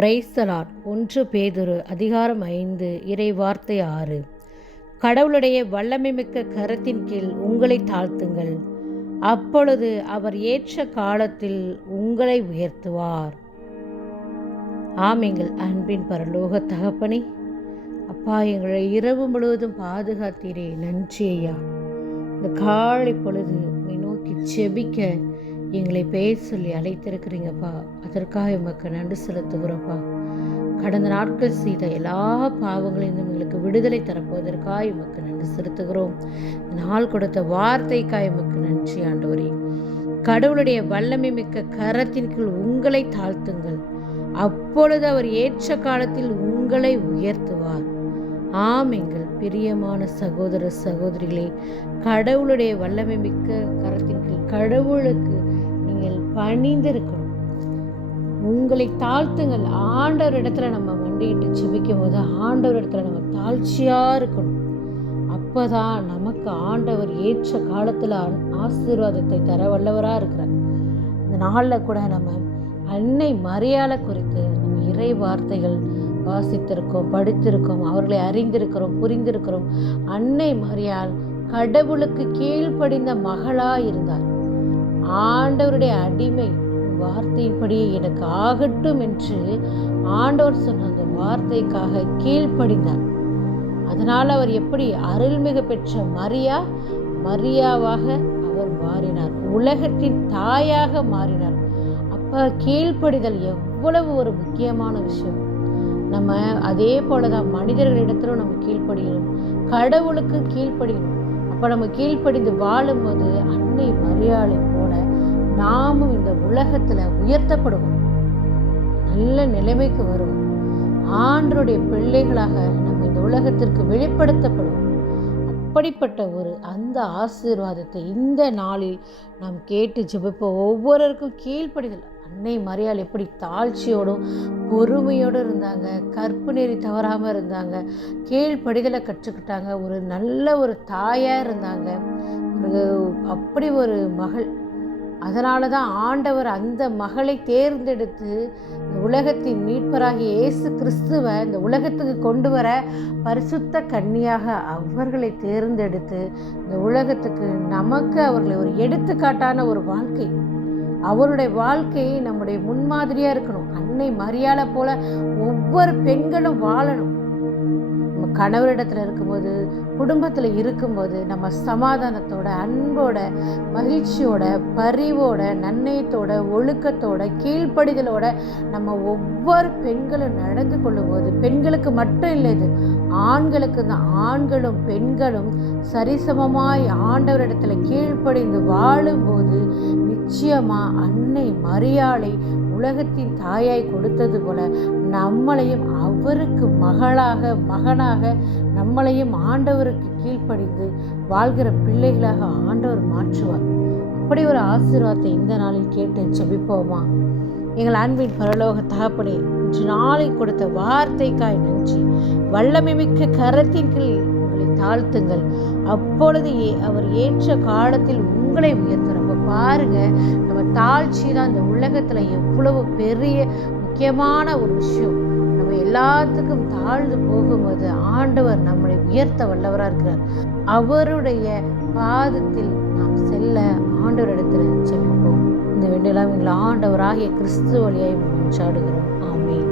பிரைஸ்தலார் ஒன்று பேதுரு அதிகாரம் ஐந்து இறை வார்த்தை ஆறு. கடவுளுடைய வல்லமை மிக்க கரத்தின் கீழ் உங்களை தாழ்த்துங்கள். அப்பொழுது அவர் ஏற்ற காலத்தில் உங்களை உயர்த்துவார். ஆம் எங்கள் அன்பின் பரலோக தகப்பனே அப்பா எங்களை இரவு முழுவதும் பாதுகாத்தீரே. நன்றி ஐயா. இந்த காலை பொழுது நோக்கி செபிக்க எங்களை பெயர் சொல்லி அழைத்திருக்கிறீங்கப்பா. அதற்காக உமக்கு நன்றி செலுத்துகிறோப்பா கடந்த நாட்கள் செய்த எல்லா பாவங்களையும் எங்களுக்கு விடுதலை தரப்போவதற்காக உமக்கு நன்றி செலுத்துகிறோம். நாள் கொடுத்த வார்த்தைக்காய் உமக்கு நன்றி ஆண்டோரே கடவுளுடைய வல்லமை மிக்க கரத்தின் கீழ் உங்களை தாழ்த்துங்கள். அப்பொழுது அவர் ஏற்ற காலத்தில் உங்களை உயர்த்துவார். ஆம் எங்கள் பிரியமான சகோதர சகோதரிகளே. கடவுளுடைய வல்லமை மிக்க கரத்தின் கீழ் கடவுளுக்கு பணிந்திருக்கணும். உங்களை தாழ்த்துங்கள். ஆண்டவர் இடத்துல நம்ம மண்டிட்டு செபிக்கும் போது ஆண்டவர் இடத்துல நம்ம தாழ்ச்சியாக இருக்கணும். அப்போதான் நமக்கு ஆண்டவர் ஏற்ற காலத்தில் ஆசீர்வாதத்தை தர வல்லவராக இருக்கிறார். இந்த நாளில் கூட நம்ம அன்னை மரியாதை குறித்து நம்ம இறை வார்த்தைகள் வாசித்திருக்கோம் படித்திருக்கோம் அவர்களை அறிந்திருக்கிறோம் புரிந்திருக்கிறோம். அன்னை மரியாள் கடவுளுக்கு கீழ்ப்படிந்த மகளாக இருந்தார் ஆண்டவருடைய அடிமை வார்த்தையின்படியே எனக்கு ஆகட்டும் என்று ஆண்டவர் சொன்ன அந்த வார்த்தைக்காக கீழ்ப்படிந்தார். அதனால் அவர் எப்படி அருள்மிகு பெற்ற மரியா மரியாவாக அவர் மாறினார். உலகத்தின் தாயாக மாறினார். அப்போ கீழ்ப்படிதல் எவ்வளவு ஒரு முக்கியமான விஷயம். நம்ம அதே போல தான் மனிதர்களிடத்திலும் நம்ம கீழ்ப்படியணும். கடவுளுக்கு கீழ்ப்படியணும். அப்போ நம்ம கீழ்ப்படிந்து வாழும்போது அன்னை மரியாதை நாமும் இந்த உலகத்தில் உயர்த்தப்படுவோம். நல்ல நிலைமைக்கு வருவோம். ஆண்டருடைய பிள்ளைகளாக நம்ம இந்த உலகத்திற்கு வெளிப்படுத்தப்படுவோம். அப்படிப்பட்ட ஒரு அந்த ஆசீர்வாதத்தை இந்த நாளில் நாம் கேட்டு ஜெபிப்போம். ஒவ்வொருவருக்கும் கீழ்ப்படிதல். அன்னை மரியாள் எப்படி தாழ்ச்சியோடும் பொறுமையோடு இருந்தாங்க. கற்பு நெறி தவறாமல் இருந்தாங்க. கீழ்ப்படிதலை கற்றுக்கிட்டாங்க. ஒரு நல்ல ஒரு தாயாக இருந்தாங்க. ஒரு அப்படி ஒரு மகள். அதனால தான் ஆண்டவர் அந்த மகளை தேர்ந்தெடுத்து இந்த உலகத்தின் மீட்பராகிய இயேசு கிறிஸ்துவை இந்த உலகத்துக்கு கொண்டு வர பரிசுத்த கன்னியாக அவர்களை தேர்ந்தெடுத்து இந்த உலகத்துக்கு நமக்கு அவர்களை ஒரு எடுத்துக்காட்டான ஒரு வாழ்க்கை. அவருடைய வாழ்க்கை நம்முடைய முன்மாதிரியாக இருக்கணும். அன்னை மரியாதை போல ஒவ்வொரு பெண்களும் வாழணும். கணவரிடத்தில் இருக்கும்போது குடும்பத்தில் இருக்கும்போது நம்ம சமாதானத்தோட அன்போட மகிழ்ச்சியோட பரிவோட நன்னயத்தோட ஒழுக்கத்தோட கீழ்ப்படிதலோட நம்ம ஒவ்வொரு பெண்களும் நடந்து கொள்ளும்போது பெண்களுக்கு மட்டும் இல்லை இது ஆண்களுக்கு தான். ஆண்களும் பெண்களும் சரிசமமாய் ஆண்டவரிடத்தில் கீழ்ப்படிந்து வாழும்போது நிச்சயமாக அன்னை மரியாதை உலகத்தின் தாயாய் கொடுத்தது போல நம்மளையும் அவருக்கு மகளாக மகனாக நம்மளையும் ஆண்டவருக்கு கீழ்ப்படிந்து வாழ்கிற பிள்ளைகளாக ஆண்டவர் மாற்றுவார். அப்படி ஒரு ஆசீர்வாதத்தை இந்த நாளில் கேட்டு செபிப்போமா எங்கள் அன்பின் பரலோக தகப்பனே இன்று நாளை கொடுத்த வார்த்தைக்காய் நன்றி. வல்லமை மிக்க கரத்தின் கீழ் உங்களை தாழ்த்துங்கள். அப்பொழுது அவர் ஏற்ற காலத்தில் உங்களை உயர்த்துறப்ப பாருங்க நம்ம தாழ்ச்சி தான் இந்த உலகத்துல எவ்வளவு பெரிய முக்கியமான ஒரு விஷயம். நம்ம எல்லாத்துக்கும் தாழ்ந்து போகும்போது ஆண்டவர் நம்மளை உயர்த்த வல்லவராக இருக்கிறார். அவருடைய பாதத்தில் நாம் செல்ல ஆண்டவரிடத்தில் செல்லுவோம் இந்த வேண்டியெல்லாம் எங்கள் ஆண்டவராகிய கிறிஸ்து வழியாய் சாடுகிறோம் ஆமீன்.